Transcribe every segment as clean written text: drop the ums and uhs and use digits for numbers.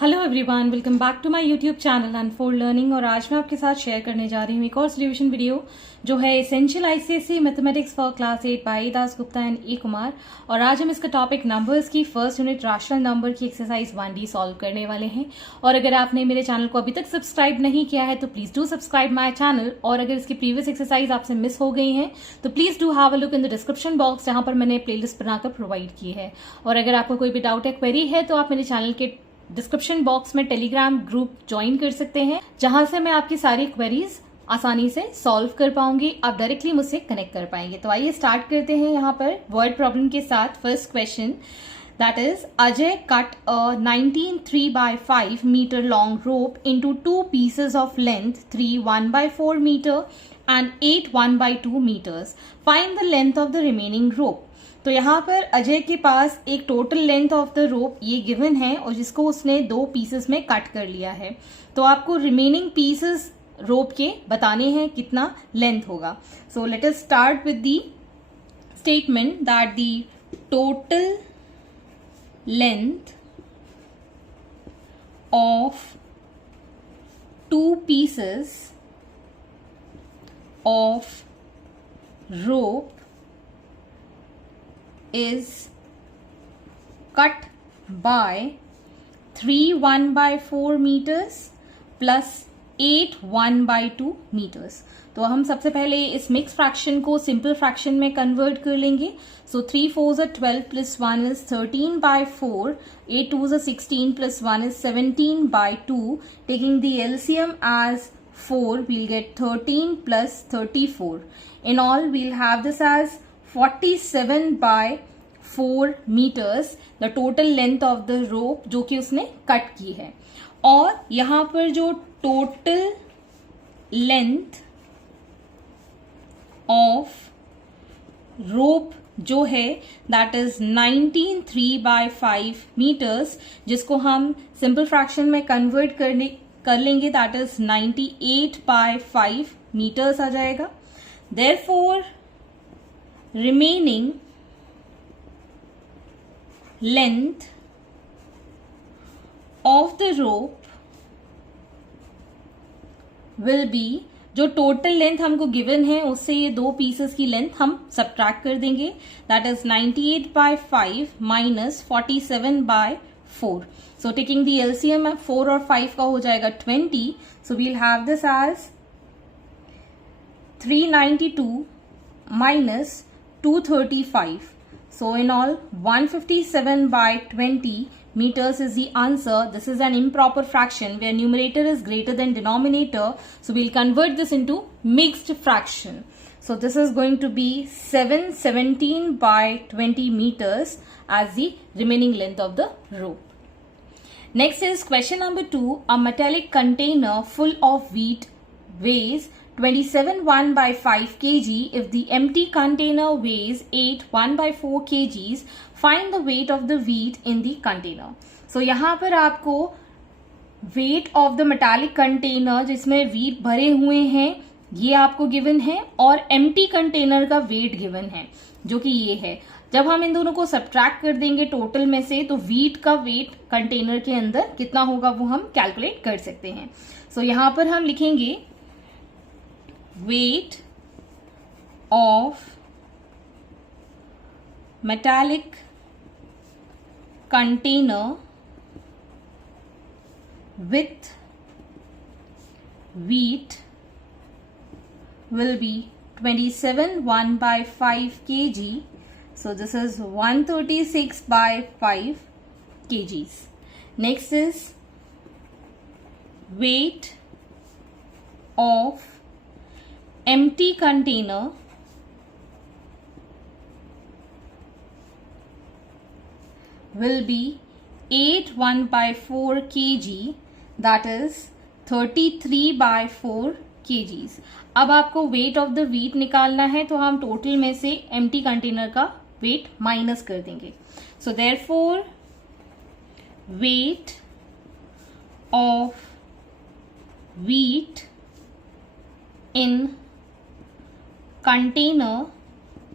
Hello everyone, welcome back to my YouTube channel unfold learning. और आज मैं आपके साथ शेयर करने जा रही हूँ एक और सोल्यूशन वीडियो जो है essential ICSE mathematics for class 8 by Das Gupta and E Kumar. और आज हम इसका टॉपिक नंबर्स की फर्स्ट यूनिट रैशनल नंबर की एक्सरसाइज 1D सॉल्व करने वाले हैं। और अगर आपने मेरे चैनल को अभी तक सब्सक्राइब नहीं किया है तो please do subscribe my channel. और अगर इसकी प्रीवियस एक्सरसाइज आपसे मिस हो गई है तो please do have a look in the description box, जहां पर मैंने प्लेलिस्ट बनाकर प्रोवाइड की है। और अगर आपको कोई भी डाउट या क्वेरी है तो आप मेरे चैनल के डिस्क्रिप्शन बॉक्स में टेलीग्राम ग्रुप ज्वाइन कर सकते हैं, जहां से मैं आपकी सारी क्वेरीज आसानी से सॉल्व कर पाऊंगी। आप डायरेक्टली मुझसे कनेक्ट कर पाएंगे। तो आइए स्टार्ट करते हैं यहाँ पर वर्ड प्रॉब्लम के साथ। First question that is Ajay cut a 19 3/5 meter long rope into two pieces of length 3 1/4 meter and 8 1/2 meters. Find the length of the remaining rope. तो यहाँ पर अजय के पास एक total length of the rope ये गिवन है और जिसको उसने दो पीसेस में कट कर लिया है। तो आपको रिमेनिंग पीसेस रोप के बताने हैं कितना लेंथ होगा। सो let us start with the statement that the total length of two pieces of rope is cut by 3 1/4 meters plus 8 1/2 meters. तो हम सबसे पहले इस मिक्स फ्रैक्शन को सिंपल फ्रैक्शन में कन्वर्ट कर लेंगे। सो 3 4s are 12 plus 1 is 13/4, 8 2s are 16 plus 1 is 17/2. Taking the LCM as 4, we'll get 13 plus 34. In all, we'll have this as 47/4 meters, the total length of the rope जो कि उसने कट की है। और यहां पर जो टोटल लेंथ ऑफ रोप जो है दैट इज 19 3/5 meters, जिसको हम सिंपल फ्रैक्शन में कन्वर्ट कर लेंगे दैट इज 98/5 meters आ जाएगा। Therefore, remaining length of the rope will be, जो टोटल लेंथ हमको गिवन है उससे ये दो पीसेस की लेंथ हम सब्ट्रैक्ट कर देंगे। That is 98/5 minus 47/4. So taking the LCM 4 और 5 का हो जाएगा 20. So we'll have this as 392 minus 235. So in all 157/20 meters is the answer. This is an improper fraction where numerator is greater than denominator. So we'll convert this into mixed fraction. So this is going to be 717/20 meters as the remaining length of the rope. Next is question number 2. A metallic container full of wheat weighs 27 1/5 kg. If the empty container weighs 8 1/4 kgs, find the weight of the wheat in the container. So यहाँ पर आपको weight of the metallic container जिसमें wheat भरे हुए हैं ये आपको given है, और empty container का weight गिवन है जो कि ये है। जब हम इन दोनों को सब्ट्रैक्ट कर देंगे टोटल में से तो wheat का weight कंटेनर के अंदर कितना होगा वो हम कैलकुलेट कर सकते हैं। सो यहाँ पर हम लिखेंगे weight of metallic container with wheat will be 27 1/5 kg. So this is 136/5 kgs. Next is weight of empty container will be 8 1/4 kg, that is 33/4 kgs. अब आपको weight of the wheat निकालना है तो हम टोटल में से empty कंटेनर का weight माइनस कर देंगे। So therefore weight of wheat in container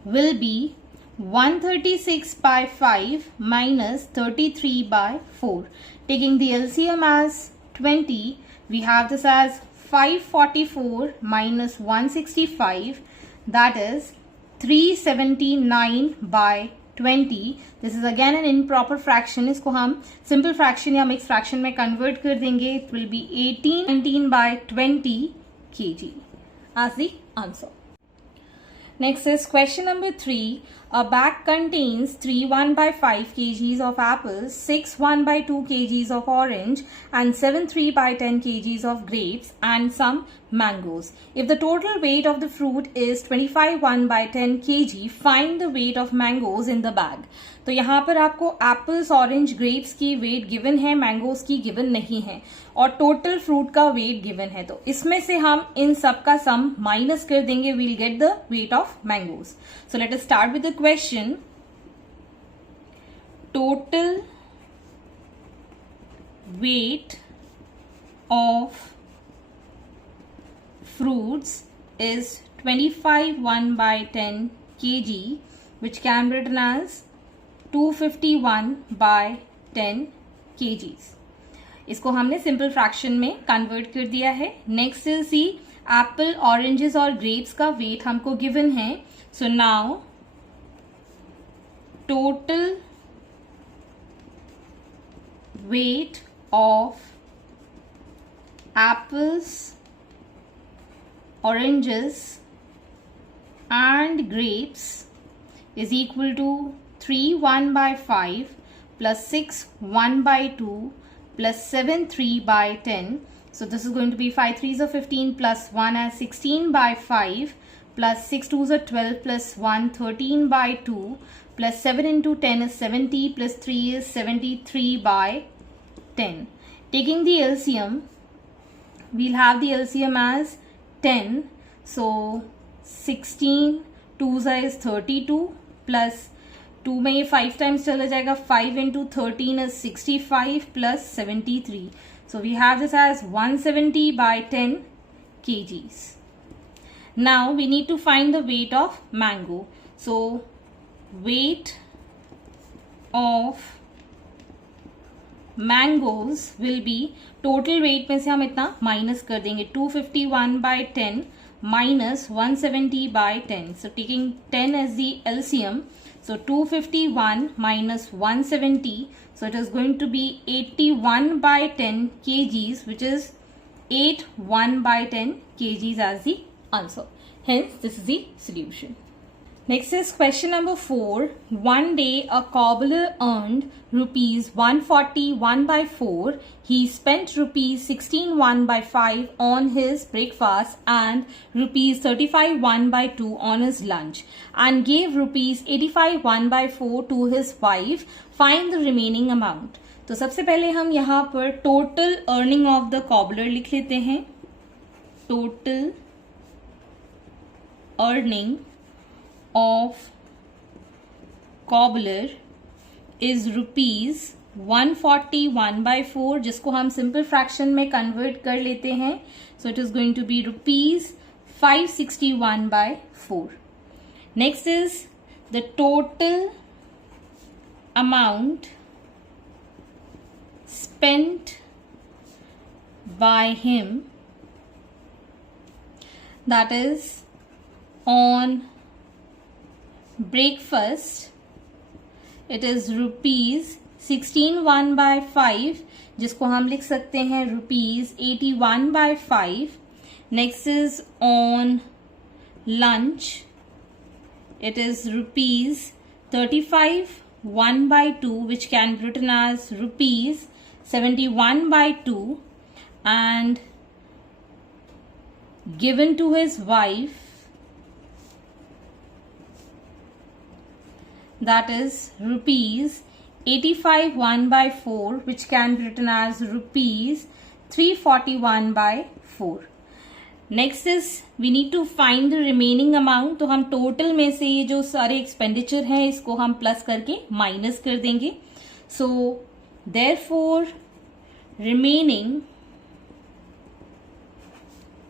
will be 136 by 5 minus 33 by 4. Taking the LCM as 20, we have this as 544 minus 165, that is 379 by 20. This is again an improper fraction. इसको हम simple fraction या mixed fraction में convert कर देंगे. It will be 18 by 20 kg as the answer. Next is question number 3. A bag contains 3 1 by 5 kgs of apples, 6 1 by 2 kgs of orange, and 7 3 by 10 kgs of grapes and some mangoes. If the total weight of the fruit is 25 1 by 10 kg, find the weight of mangoes in the bag. तो यहाँ पर आपको apples, orange, grapes की wait given है, मैंगोज की गिवन नहीं है और टोटल फ्रूट का वेट गिवन है. तो इसमें से हम इन सब का सम माइनस कर देंगे. We'll get the weight of mangoes. So let us start with the question. Total weight of fruits is 25 1 by 10 kg, which can be written as 251 by 10 kgs. इसको हमने सिंपल फ्रैक्शन में कन्वर्ट कर दिया है. Next is C apple, oranges और grapes का weight हमको given है. So now total weight of apples, oranges and grapes is equal to 3 1 by 5 plus 6 1 by 2 plus 7 3 by 10. So this is going to be 5 3s are 15 plus 1 as 16 by 5 plus 6 2s are 12 plus 1 13 by 2 plus 7 into 10 is 70 plus 3 is 73 by 10. Taking the LCM, we'll have the LCM as 10. So 16 2s is 32 plus 2 में ये 5 times चला जाएगा. 5 into 13 is 65 plus 73. So we have this as 170 by 10 kgs. Now we need to find the weight of mango. So weight of mangoes will be, total weight में से हम इतना minus कर देंगे. 251 by 10 minus 170 by 10. So taking 10 as the LCM, so 251 minus 170, so it is going to be 81 by 10 kgs, which is 81 by 10 kgs as the answer. Hence this is the solution. Next is question number 4. One day a cobbler earned rupees 141 by 4. He spent rupees 16 1 by 5 on his breakfast and rupees 35 1 by 2 on his lunch and gave rupees 85 1 by 4 to his wife. Find the remaining amount. तो सबसे पहले हम यहाँ पर total earning of the cobbler लिख लेते हैं. Total earning of cobbler is rupees 141 by 4, जिसको हम सिंपल फ्रैक्शन में कन्वर्ट कर लेते हैं. So it is going to be rupees 561 by 4. Next is the total amount spent by him, that is on breakfast. It is rupees 16 1 by 5, जिसको हम लिख सकते हैं rupees 81 by 5. Next is on lunch. It is rupees 35 1 by 2, which can be written as rupees 71 by 2, and given to his wife, that is rupees 85 1 by 4, which can be written as rupees 341 by 4. Next is we need to find the remaining amount. तो हम टोटल में से ये जो सारे एक्सपेंडिचर हैं इसको हम प्लस करके माइनस कर देंगे. So therefore remaining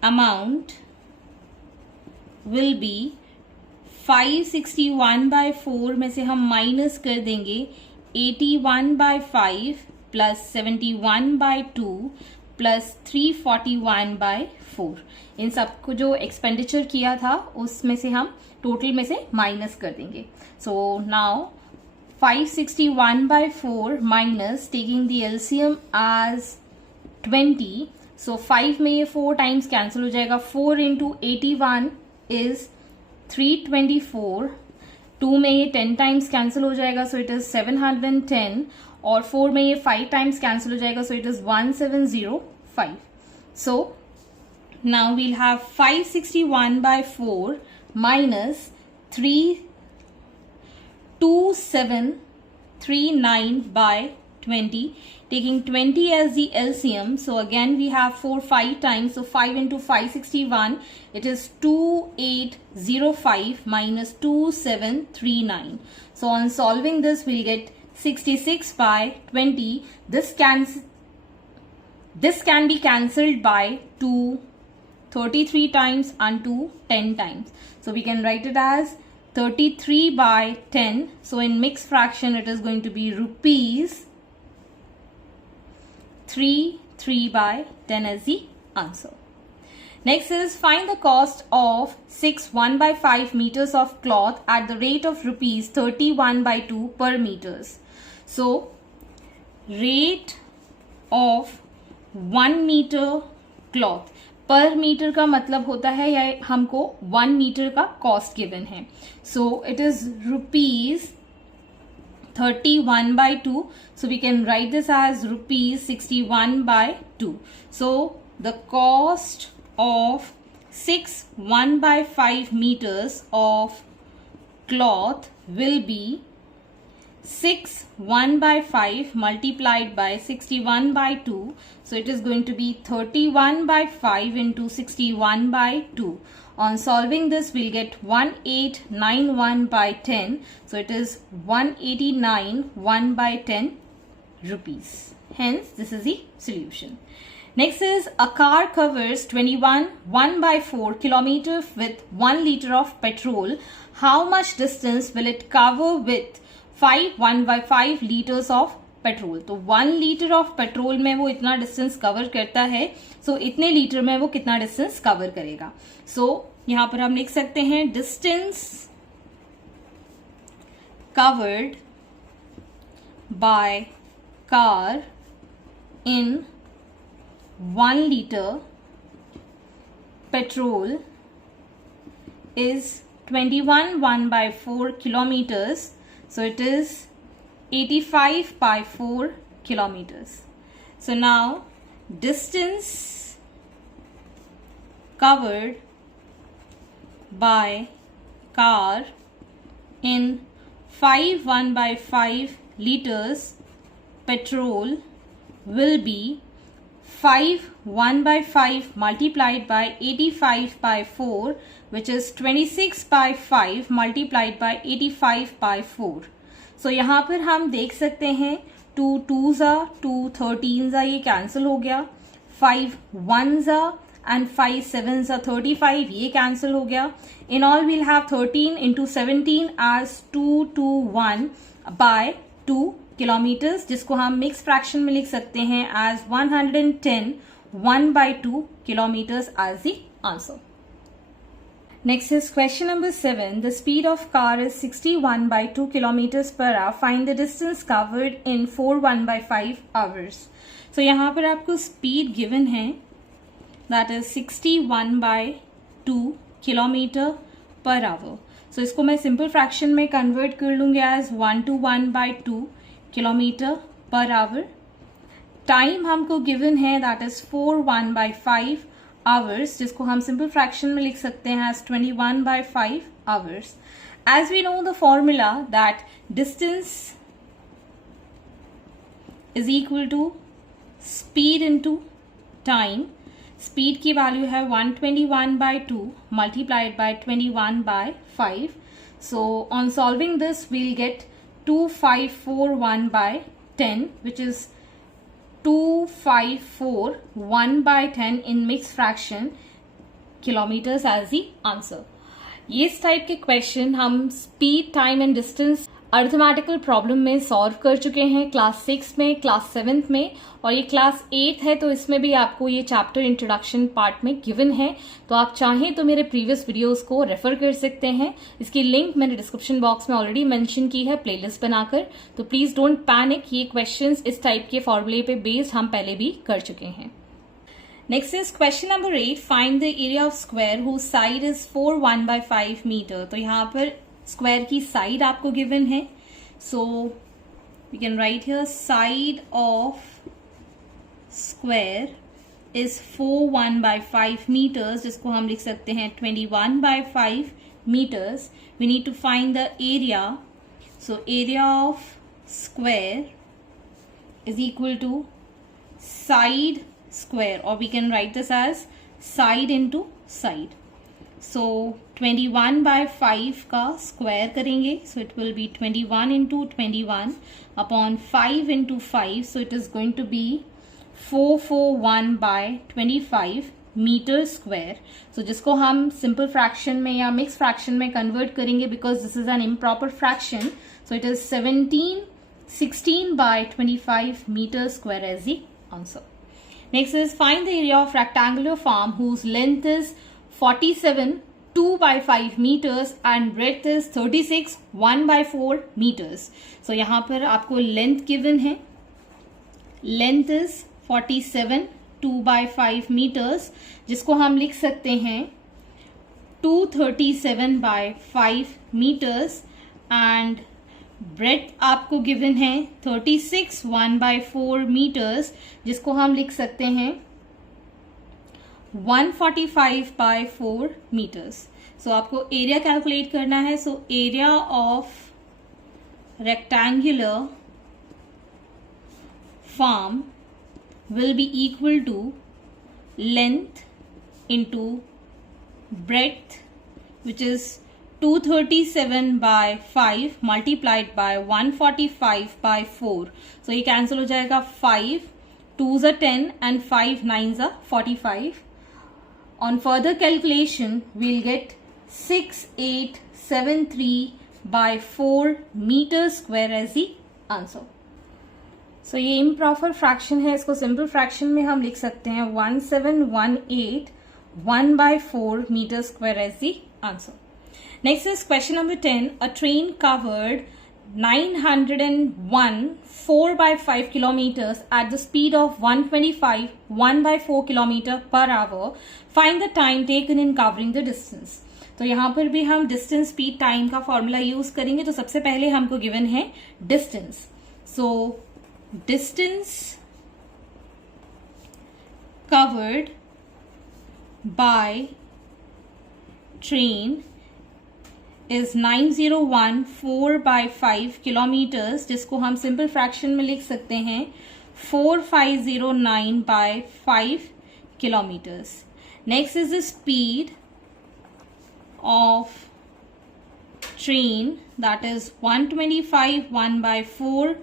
amount will be 561/4 में से हम माइनस कर देंगे 81/5 प्लस 71/2 प्लस 341/4। इन सबको जो एक्सपेंडिचर किया था उसमें से हम टोटल में से माइनस कर देंगे। So now 561/4 minus taking the LCM as 20। So 5 में ये 4 टाइम्स कैंसिल हो जाएगा। 4 इंटू 81 इज 324। 2 में ये 10 टाइम्स कैंसिल हो जाएगा, सो इट इज 710। और 4 में ये 5 टाइम्स कैंसिल हो जाएगा, so it is 1705। So now we'll have 561/4 minus 2739/20, taking 20 as the LCM. So again we have 4 5 times, so 5 into 561, it is 2805 minus 2739. So on solving this we'll get 66/20. This can be cancelled by 2 33 times and 2 10 times. So we can write it as 33/10. So in mixed fraction it is going to be rupees 3/10 as the answer. Next is find the cost of 6 1/5 meters of cloth at the rate of rupees 31/2 per meters. So rate of 1 meter cloth, पर मीटर का मतलब होता है या हमको 1 मीटर का cost given है। सो it is rupees 31/2. So we can write this as rupees 61/2. So the cost of 6 1/5 meters of cloth will be 6 1/5 multiplied by 61/2. So it is going to be 31/5 into 61/2. On solving this we'll get 1891/10. So it is 189 1/10 rupees. Hence this is the solution. Next is a car covers 21 1/4 kilometer with 1 liter of petrol. How much distance will it cover with 5 1/5 liters of petrol? तो 1 litre of petrol में वो इतना distance cover करता है, सो इतने लीटर में वो कितना डिस्टेंस कवर करेगा। सो यहां पर हम लिख सकते हैं distance covered by car in 1 liter petrol is 21 1/4 kilometers. So it is 85/4 kilometers. So now distance covered by car in 5 1/5 liters petrol will be 5 1/5 multiplied by 85/4, which is 26/5 multiplied by 85/4. So यहाँ पर हम देख सकते हैं 2 2s 2 13s ये कैंसिल हो गया, 5 1s and 5 7s 35 ये कैंसिल हो गया। In all we'll have 13 into 17 as 221/2 किलोमीटर्स, जिसको हम मिक्स फ्रैक्शन में लिख सकते हैं as 110 1/2 kilometers as the answer. Next is question number 7. The speed of car is 61/2 kilometers per hour. Find the distance covered in 4 1/5 hours. So यहाँ पर आपको speed given है, that is 61/2 kilometer per hour. So इसको मैं simple fraction में convert कर लूँगी as 1 to 1/2 kilometer per hour. Time हमको given है, that is 4 1/5 hours, जिसको हम simple fraction में लिख सकते हैं as 21/5 hours. As we know the formula that distance is equal to speed into time. Speed की value है 121/2 multiplied by 21/5. So on solving this we'll get 2541/10, which is 2541/10 in mixed fraction kilometers as the answer. ये इस टाइप के क्वेश्चन हम speed, time and distance arithmetical problem में सॉल्व कर चुके हैं क्लास 6 में, क्लास 7 में, और ये क्लास 8 है तो इसमें भी आपको ये चैप्टर इंट्रोडक्शन पार्ट में गिवन है। तो आप चाहें तो मेरे प्रीवियस वीडियोस को रेफर कर सकते हैं। इसकी लिंक मैंने डिस्क्रिप्शन बॉक्स में ऑलरेडी मेंशन की है प्लेलिस्ट बनाकर। तो प्लीज डोंट पैनिक, ये क्वेश्चंस इस टाइप के फॉर्मूले पे बेस्ड हम पहले भी कर चुके हैं। Next is question number 8, find the area of square whose side is 4 1/5 metre. तो यहाँ पर स्क्वायर की साइड आपको गिवन है, so we can write here side of square is 4 1/5 metres, जिसको हम लिख सकते हैं 21/5 metres. We need to find the area, so area of square is equal to side square, or we can write this as side into side. So 21/5 का square करेंगे, so it will be 21 into 21 upon 5 into 5, so it is going to be 441/25 metre square. So जिसको हम simple fraction में या mix fraction में convert करेंगे, because this is an improper fraction, so it is 16/25 metre square as the answer. Next is find the area of rectangular form whose length is 47 2/5 meters and breadth is 36 1/4 meters. So यहाँ पर आपको length given है, length is 47 2/5 meters, जिसको हम लिख सकते हैं 237/5 meters, and breath आपको गिवन है 36 1/4 मीटर्स, जिसको हम लिख सकते हैं 145/4 मीटर्स। सो आपको एरिया कैलकुलेट करना है। So area of rectangular form will be equal to length into breadth, which is 237/5 multiplied by 145/4. So ये कैंसिल हो जाएगा, 5 2s are 10 and 5 9s are 45. On further calculation we'll get 6873/4 meter square as the answer. So ये improper fraction है, इसको simple fraction में हम लिख सकते हैं 1718 1/4 meter square as the answer. Next is question number 10. A train covered 901 4/5 kilometers at the speed of 125 1/4 kilometer per hour. Find the time taken in covering the distance. तो यहाँ पर भी हम distance, speed, time का formula use करेंगे। तो सबसे पहले हमको गिवन है distance. So distance covered by train is 901 4/5 kilometers, जिसको हम सिंपल फ्रैक्शन में लिख सकते हैं 4509/5 kilometers. Next is the speed of train, that is 125 1/4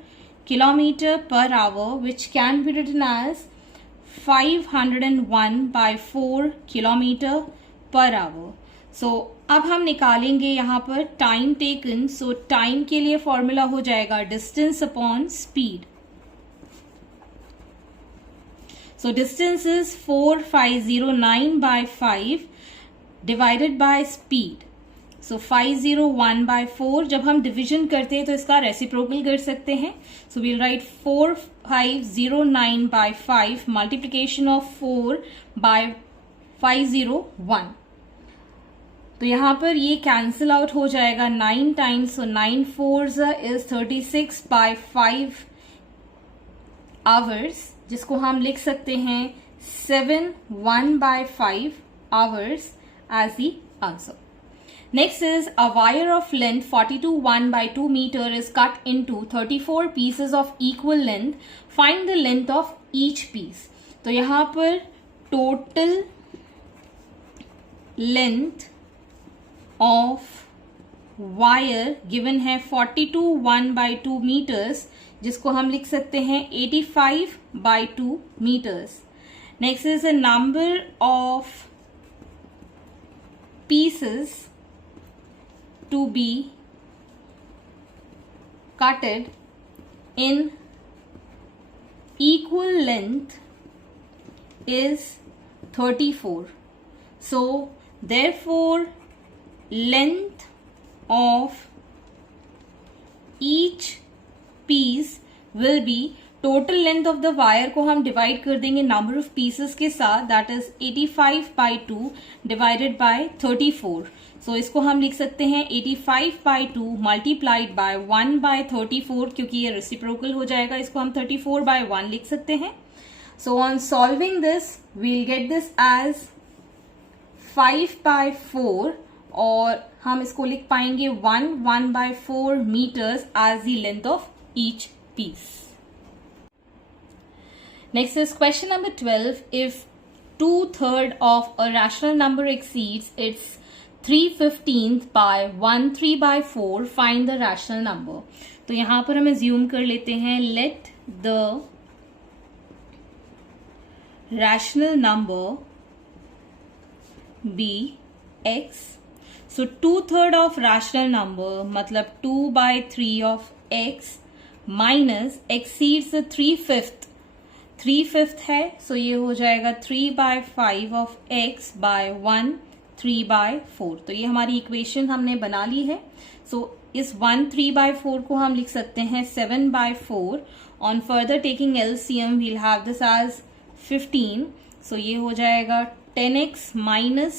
kilometer per hour, which can be written as 501/4 kilometer per hour. So अब हम निकालेंगे यहाँ पर टाइम टेकन। सो टाइम के लिए फॉर्मूला हो जाएगा distance upon speed. So distance is 4509/5 divided by speed. So 501/4, जब हम डिवीजन करते हैं तो इसका रेसिप्रोकल कर सकते हैं। So we'll write 4509/5 multiplication of 4/501। तो यहाँ पर ये कैंसिल आउट हो जाएगा 9 टाइम्स, सो 9 4s इज 36/5 आवर्स, जिसको हम लिख सकते हैं 7 1/5 hours as the answer. Next is a wire of length 42 1/2 meter is cut into 34 pieces of equal length. Find the length of each piece. तो यहाँ पर total length of wire given है 42 1/2 meters, जिसको हम लिख सकते हैं 85/2 meters. Next is a number of pieces to be cutted in equal length is 34. So therefore length of each piece will be, total length of the wire को हम डिवाइड कर देंगे नंबर ऑफ पीसेस के साथ, दैट इज 85/2 डिवाइडेड बाय 34. सो इसको हम लिख सकते हैं 85/2 मल्टीप्लाइड बाय 1/34, क्योंकि ये रेसिप्रोकल हो जाएगा, इसको हम 34/1 लिख सकते हैं. So on solving this we'll get this as 5/4 और हम इसको लिख पाएंगे 1/4 meters as the length of each piece. Next is question number 12. If 2/3 of a rational number exceeds its 3/15 by 1/3/4, find the rational number. तो यहां पर हम assume कर लेते हैं let the rational number be x. So 2/3 of rational number मतलब 2/3 of x minus exceeds the 3/5. 3/5 है, so ये हो जाएगा 3/5 of x by 1 3/4. तो ये हमारी इक्वेशन हमने बना ली है. so इस 1 3/4 को हम लिख सकते हैं 7/4. on further taking LCM we'll have this as 15. so ये हो जाएगा 10x minus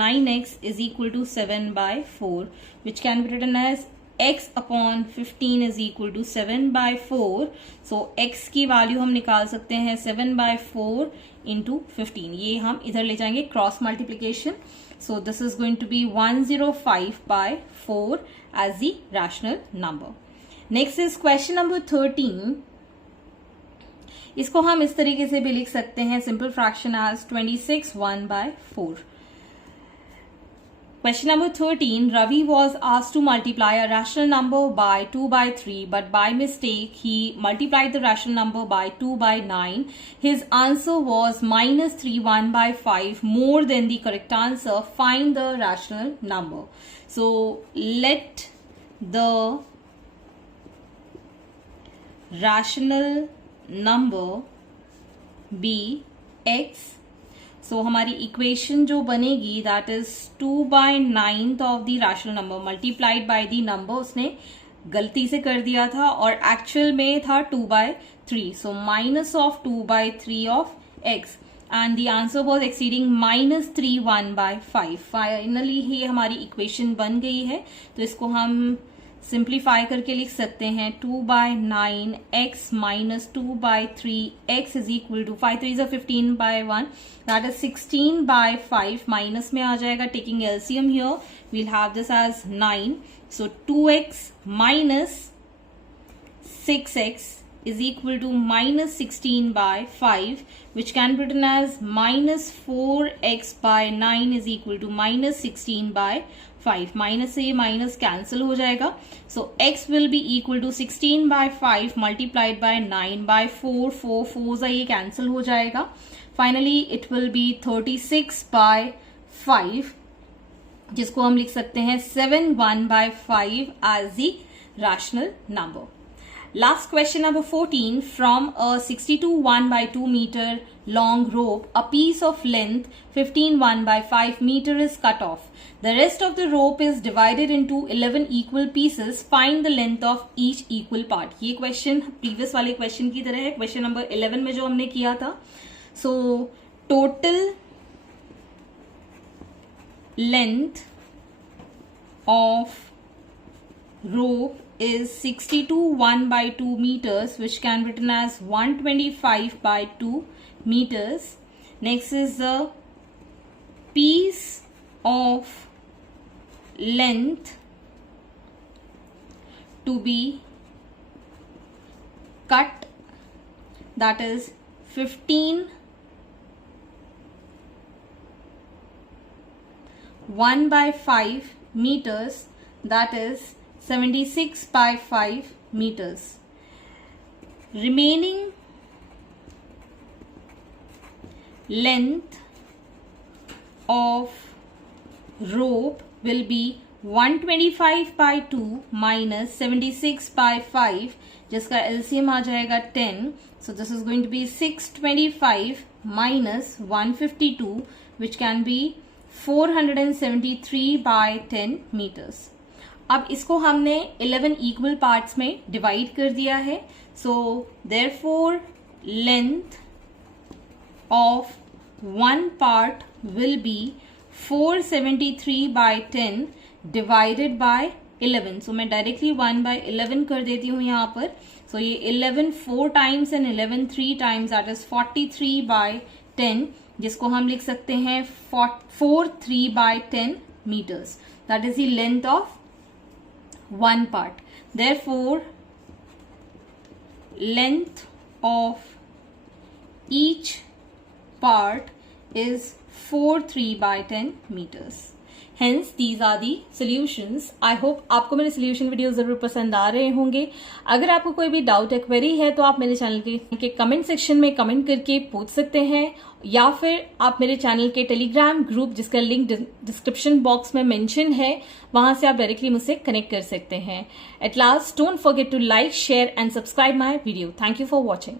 9x is equal to 7/4, which can be written as x upon 15 is equal to 7/4. so x की वैल्यू हम निकाल सकते हैं 7/4 into 15. ये हम इधर ले जाएंगे cross multiplication. so this is going to be 105/4 as the rational number. next is question number 13. इसको हम इस तरीके से भी लिख सकते हैं simple fraction as 26 1/4. Question number 13. Ravi was asked to multiply a rational number by 2/3, but by mistake he multiplied the rational number by 2/9. His answer was -3 1/5, more than the correct answer. Find the rational number. So let the rational number be x. So हमारी इक्वेशन जो बनेगी that is 2/9 of the rational number multiplied by the number. उसने गलती से कर दिया था और एक्चुअल में था 2/3. So minus of 2/3 of x and the answer was exceeding -3 1/5. फाइनली ये हमारी इक्वेशन बन गई है. तो इसको हम सिंप्लीफाई करके लिख सकते हैं 2/9 x minus 2/3 x is equal to 5 3s are 15/1, that is 16/5. माइनस में आ जाएगा, taking LCM here we'll have this as 9. so 2x minus 6x is equal to -16/5, which can be written as -4x/9 is equal to -16/5. Minus से ये minus cancel हो जाएगा. So x will be equal to 16/5 multiplied by 9/4. 4 ये cancel हो जाएगा. Finally it will be 36/5, जिसको हम लिख सकते हैं 7/1/5 as the rational number. Last question number 14. From a 62 1/2 meter long rope, a piece of length 15 1/5 meter is cut off. The rest of the rope is divided into 11 equal pieces. Find the length of each equal part. ये question previous वाले question की तरह है. Question number 11 में जो हमने किया था. So total length of rope is 62 1/2 meters, which can be written as 125/2 meters. Next is the piece of length to be cut, that is 15 1/5 meters, that is 76/5 meters. Remaining length of rope will be 125 by 2 minus 76 by 5, जिसका LCM आ जाएगा 10. So this is going to be 625 minus 152, which can be 473 by 10 meters. अब इसको हमने 11 equal parts में डिवाइड कर दिया है. So therefore length of one part will be 473 by 10 divided by 11. So मैं डायरेक्टली 1 by 11 कर देती हूँ यहाँ पर. So ये 11 4 times and 11 3 times, that is 43 by 10, जिसको हम लिख सकते हैं 43 by 10 meters. That is the length of one part. Therefore length of each part is 43 by 10 meters. Hence these are the solutions. I hope आपको मेरे सोल्यूशन वीडियो जरूर पसंद आ रहे होंगे. अगर आपको कोई भी डाउट या क्वेरी है तो आप मेरे चैनल के कमेंट सेक्शन में कमेंट करके पूछ सकते हैं, या फिर आप मेरे चैनल के टेलीग्राम ग्रुप, जिसका लिंक डिस्क्रिप्शन बॉक्स में मेंशन है, वहां से आप डायरेक्टली मुझसे कनेक्ट कर सकते हैं. At last, don't forget to like, share and subscribe my video. Thank you for watching.